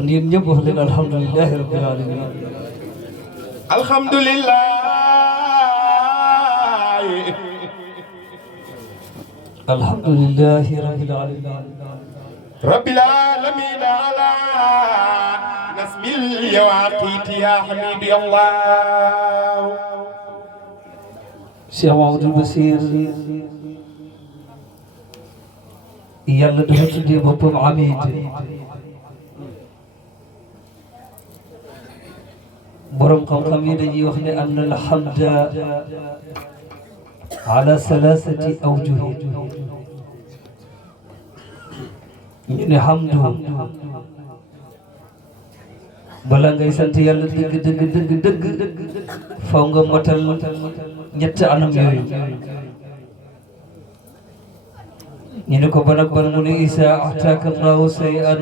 kon yéen ñëpp wax leen alhamdulillahi rabbil alamin. alhamdulillah alhamdulillahi rabbil alamin. rabbil alamin ala nasmil yawaqit ya hamid allah. Cheikh Mamadou Bassir yàlla dafa tuddee boppam Hamid. borom xam-xam yi dañuy wax ne anna alhamda ala salasati awjuh. ñu ne hamdu bala ngay sant yàlla dëgg faw nga motal ñett anam yooyu. ñu ne ko ban ak ban mu ne isa ahtaaka allahu shay'an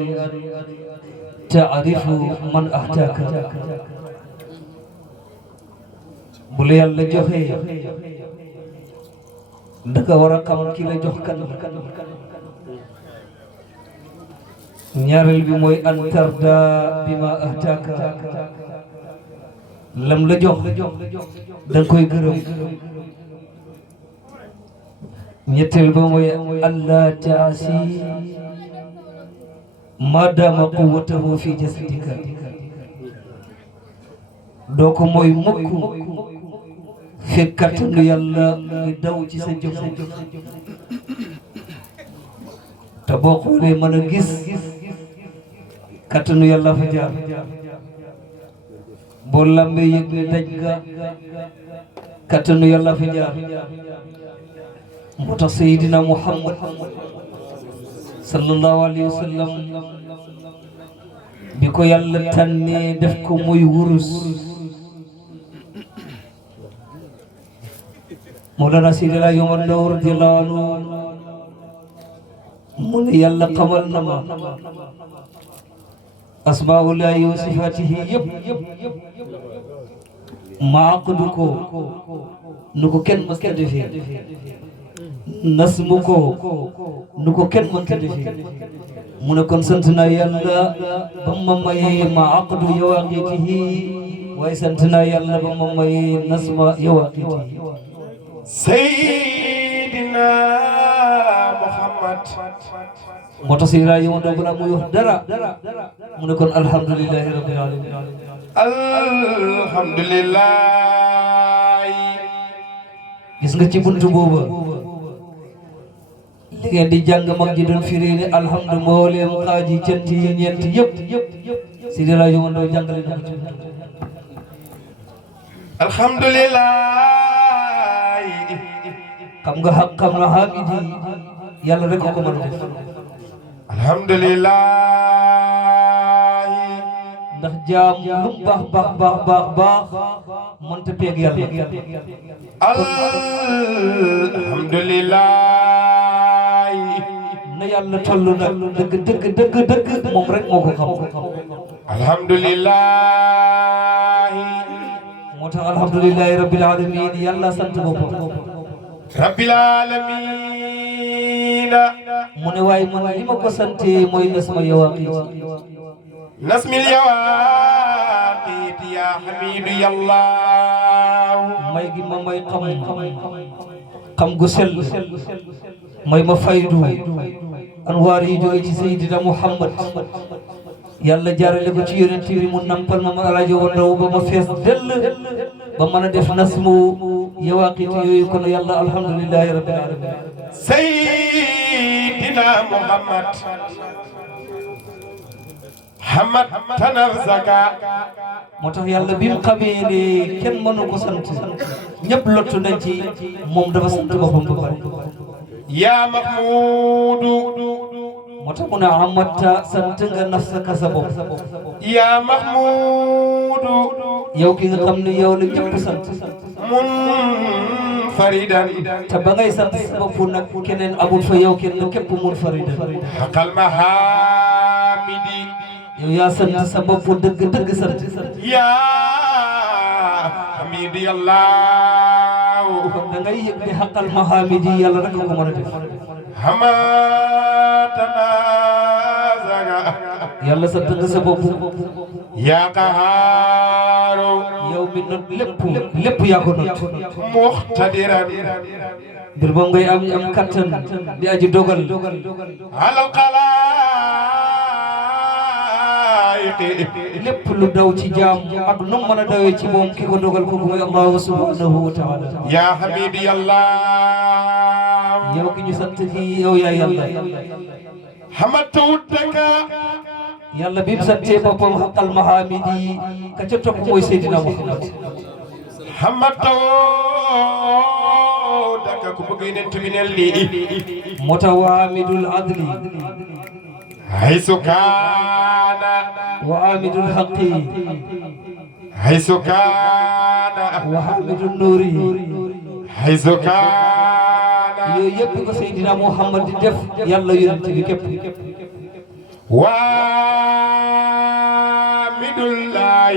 taarifu man ahtaaka. bu la yàlla joxee da nga war a xam ki la jox kan. ñaareel bi mooy an tarda bima ahtaaka. lam la jox da nga koy gërëm. ñetteel ba mooy allah taasi maadaama quwwatahu fi jasadika. doo ko mooy mukk fekk kattanu yàlla ngi daw ci sa jëf. te boo xoolee mën a gis kattanu yàlla fa jaar. boo lambee yëg ne daj ga kattanu yàlla fa jaar. moo tax Seydina Muhammad sallallahu alayhi wa sallam bi ko yàlla tànnee def ko muy wurus. Mawlana Seydi El Hadji Omar Ndaw radiyallahu anhu mu ne yàlla xamal na ma asmaullahi wa sifatihi yëpp ma aqdu ko nu ko kenn mës a defee. nasmu ko nu ko kenn mën ko defee. mu ne kon sant naa yàlla ba ma mayee ma aqdu yawaqitihi waaye sant naa yàlla ba ma mayee nasma yawaqitihi. Seydina Muhammad. moo tax si rajo moom balaa muy wax dara mu ne kon alhamdulillahi rabbil alamin. alhamdulillah. gis nga ci buntu booba li ngeen di jàng mag ji doon firi ne alhamdu mbooleem xaaji cant yi ñeent yëpp si di rajo moom doo jàngale na ko ci alhamdulillah. xam na hamidi yàlla rek ko mën a def. alhamdulillah. ndax jaam lu baax mënta peeg yàlla. alhamdulillah. na yàlla toll nag dëgg moom rek moo ko xam. alhamdulillah. moo tax alhamdulillahi rabbil alamin yàlla sant boppam. rabbil alamin. mu ne waaye man li ma ko sante mooy nasma yawaqit. nasmil yawaqit ya hamidu yallah. may gi ma may xam gu sell may ma faydu anwaar yi jóge ci Seydina Muhammad yàlla jaarale ko ci yonent bi mu nampal ma Alaaji Omar Ndaw ba ma fees dell ba mën a def nasmu yawaqit yooyu kon yàlla alhamdulillahi rabbil alamin. Seydina Muhammad Hamad tanafsaka. moo tax yàlla bi mu xamee ne kenn mënu ko sant ñëpp lottu nañ ci moom dafa sant boppam ba pare. yaa Mahmudu. moo tax mu ne amatta sant nga nafsaka sa bopp. yaa Mahmudu. yow ki nga xam ne yow la ñëpp sant. munfaridan. te ba ngay sant sa bopp nag keneen amul fa yow kenn képp munfaridan. xaqal mahamidi. yow yaa sant sa bopp dëgg sant. yaa hamidi yallah. kon da ngay yëg ne xaqal mahamidi yàlla rek ko mën a def. hamatana zaga. yàlla sant nga sa bopp يا قهار yow mi not lépp yaa ko not مقتدرا mbir moom ngay am kattan di aji dogal على الخلائق lépp lu daw ci jaam ak nu mën a dawee ci moom ki ko dogal ko mooy Allahu subhanahu wa taala يا حبيبي الله yow ki ñu sant ji yow yaa yàlla حمدت ودك yàlla bi mu santee boppam xaqal mahamidi ka ca topp mooy Seydina Muhammad حمدت ودك كبغين تمنل لي mutawaamidul adli حيث كان wa amidul haqqi حيث كان wa hamidul nuuri حيث كان yooyu yëpp ko Seydina Muhammad di def yàlla yonent bi képp وامد الله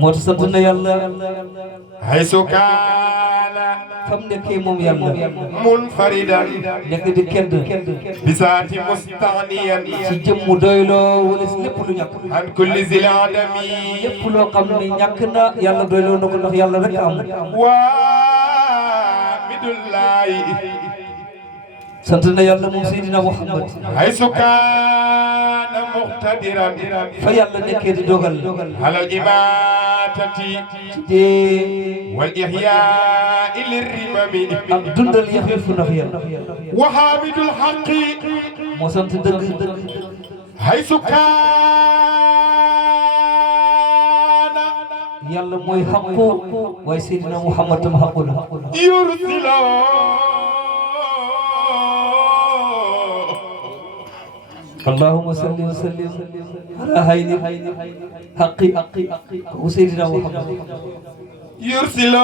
moo tax sant na yàlla حيث كان fam nekkee moom yàlla منفردا nekk di kedd بذات مستغنيا ci jëmmu doyloo wala si lépp lu ñàkk عن كل ذي العدم lépp loo xam ne ñàkk na yàlla doyloo na ko ndax yàlla rek am وامد الله sant na yàlla moom Seydina Muhammad حيث كان مقتدرا fa yàlla nekkee di dogal على الإماتة ci dee والإحياء للرمم ak dundal yaxlifu ndax yàlla وحامد الحق moo sant dëgg حيث كان yàlla mooy xaqu waaye Seydina Muhammad tam xaqu la يرسل allahumma salli wa sallim ala hayni haqqi ko Seydina Muhammad يرسل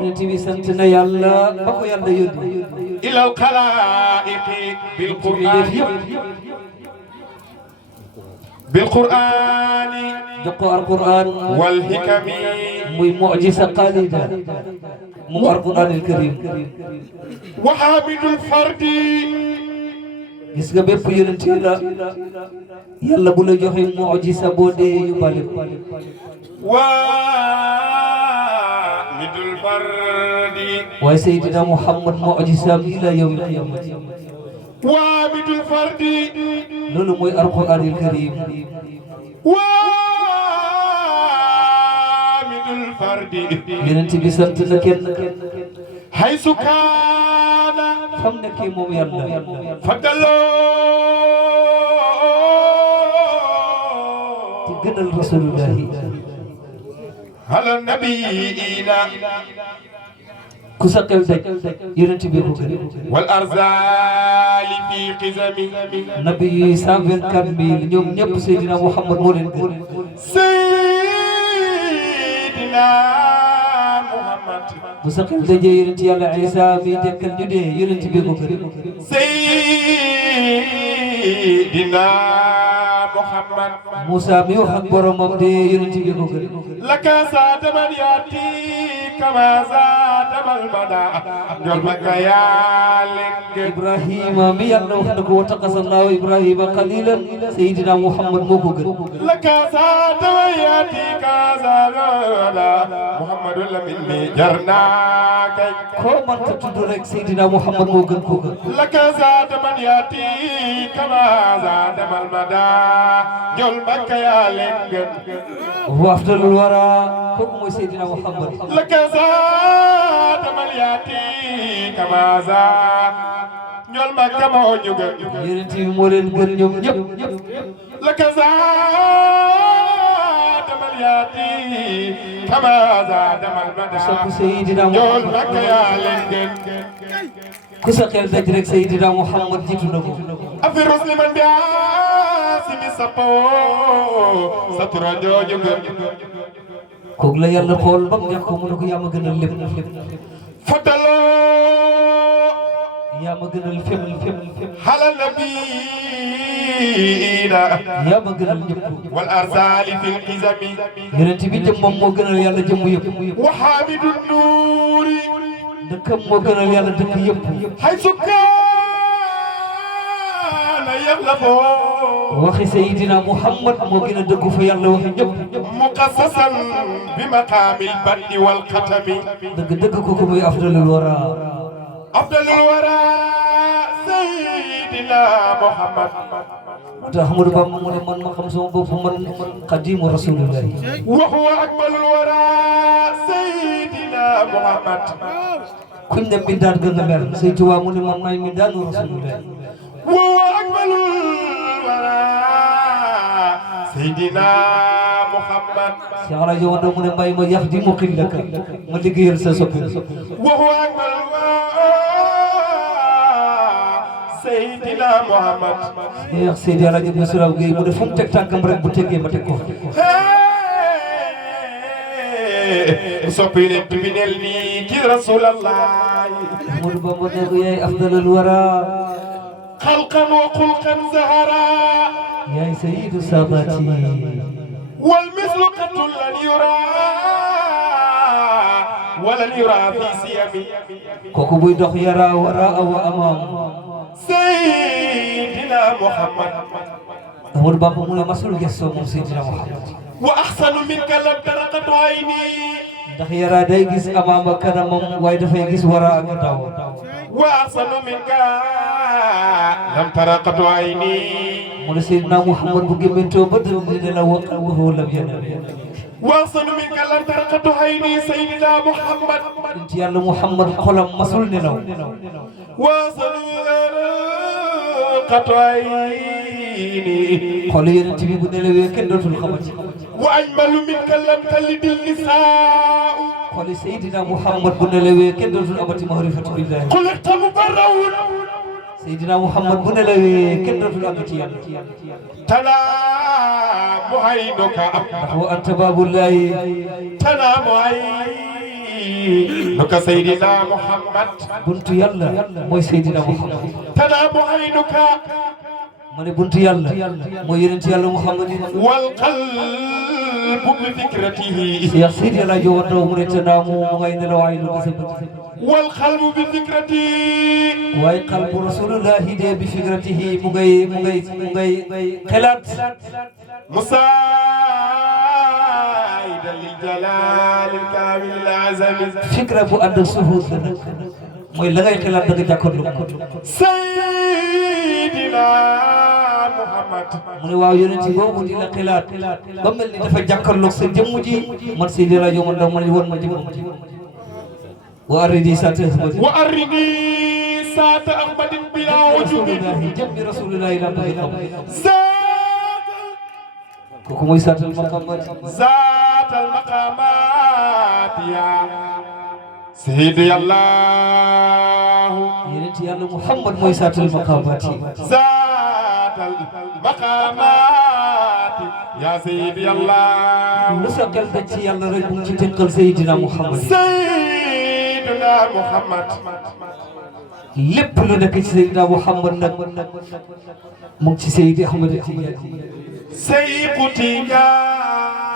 yonent bi sant na yàlla ba ko yàlla yónni إلى الخلائق بالقرآن بالقرآن jox ko alquran والحكم muy mu'jiza qalida moom alquran alkarim وحامد الفرد gis nga bépp yonent la yàlla bu la joxe mu'jiza boo dee yóbbaale ko وحامد الفرد waaye Seydina Muhammad mu'jiza ila yawmil qiyamati وحامد الفرد loolu mooy alquran alkarim وحامد الفرد yonent bi sant na kenn حيث كان fam nekkee moom yàlla فدلوا ci gënal rasulullahi على النبيين ku sa xel daj yonent bi ko gën والأرزال في قزم nabi yi 124 000 ñoom ñëpp Seydina Muhammad moo leen gën سيدنا محمد bu sa xel dajee yonent yàlla Isa mi dekkal ñu dee yonent bi ko gën سيدنا محمد Moussa mi wax ak boromam dee yonent bi ko gën لك زاد من يأتي كما زاد المدى جل يا لك Ibrahima mi yàlla wax na ko wa taqasallahu Ibrahima qalilan Seydina Muhammad moo ko gën لك زاد من يأتي كما زاد المدى محمد لمن جرناك koo mënta tudd rek Seydina Muhammad moo gën ko gën لك زاد من يأتي كما زاد المدى جل يا لك wa afdalul wara kooku mooy Seydina Muhammad لك زاد من يأتي كما زاد ñol Makka moo ñu gën yonent bi moo leen gën ñoom ñëpp لك زاد من يأتي كما زاد من sopp المدى Seydina ñol Muhammad Makka yaa leen gën ku sa xel daj rek Seydina Muhammad jiitu na ko afi rusli man bi asimi sapo satura jooju gën kooku la yàlla xool ba mu neex ko mu ne ko yaa ma gënal lépp fadaloo yaa ma gënal fépp على النبيين yaa ma gënal ñëpp والأرسال في القزم yonent bi jëm moom moo gënal yàlla jëmm yëpp وحامد النور dëkkam moo gënal yàlla dëkk yëpp حيث كان يغلب waxi Seydina Muhammad moo gën a dëggu fa yàlla waxi ñëpp مقصصا بمقام البر والختم dëgg dëgg kooku muy afdalul wara أفضل الورى سيدنا محمد te Ahmadu Bamba mu ne man ma xam sama bopp man xadimu rasulillah وهو أكمل الورى سيدنا محمد kuñ ne mbindaan gën nga mer Sëñ Tuubaa mu ne man maay mbindaanu rasulillah وهو أكمل الورى سيدنا محمد si ala jo wanda mu ne mbay ma yax di mu xillaka ma liggéeyal sa soppi وهو أكمل الورى سيدنا محمد Cheikh Seydi Alaaji Abdou Salaam Gueye mu ne fu mu teg tànkam rek bu tegee ma teg ko soppi leen tribunal ni ci Rasulallah Ahmadu Bamba ne ko yaay afdalul wara خلقا وخلقا زهرا yaay sayyidu saadaati والمثل قط لن يرى ولن يرى في سيمي kooku buy dox yara wara wa amaam سيدنا محمد Ahmadu Bamba mu ne masul gëstoo moom Seydina Muhammad وأحسن منك لم ترقت عيني ndax yara day gis amaam ak kanamam waaye dafay gis wara ak daw وأحسن منك لم ترقت عيني mu ne Seydina Muhammad bu gémmantoo ba dëgg dina la wax waxoo lam yeneen وأحسن منك لم ترقت عيني سيدنا محمد ci yàlla Muhammad xolam masul nelaw وأحسن منك عيني xol yeneen bi bu nelawee kenn dootul xamati وأجمل منك لم تلد النساء xoli Seydina Muhammad bu nelawee kenn dootul amati maarifatu billahi خلقت مبرأ Seydina Muhammad bu nelawee kenn dootul amati yàlla تنام عينك ndax wa anta baabullahi تنام عينك سيدنا محمد buntu yàlla mooy Seydina Muhammad تنام عينك ma ne buntu yàlla mooy yonent yàlla Muhammad والقلب بفكرته Cheikh Seydi Alaaji Wanda mu ne tanaamu mu ngay nelaw ay lu ko sa bët والقلب بفكرته waaye qalbu rasulullahi de bi fikratihi mu ngay xelaat مساعدا للجلال الكامل العزم fikra bu ànd ak suhuud la nag mooy la ngay xelaat da nga jàkkaarloo سيدنا محمد mu ne waaw yonent boobu di la xelaat ba mel ni dafa jàkkaarloog sa jëmm ji man Seydi Alaaji Wanda man woon ma jëmm wa aridi saate وأرني ساعة أحمد بلا وجود rasulullahi jëmmi rasulullahi la bëgg xam ذات kooku mooy saatal maqamat ذات المقامات يا سيدي الله yonent yàlla Muhammad mooy saatal maqamat yi ذات المقامات يا سيدي الله lu sa xel daj ci yàlla rek mu ngi ci tënkal Seydina Muhammad سيدنا محمد lépp lu nekk ci Seydina Muhammad nag mu ngi ci Seydi Ahmad Tidiane سيق تيجان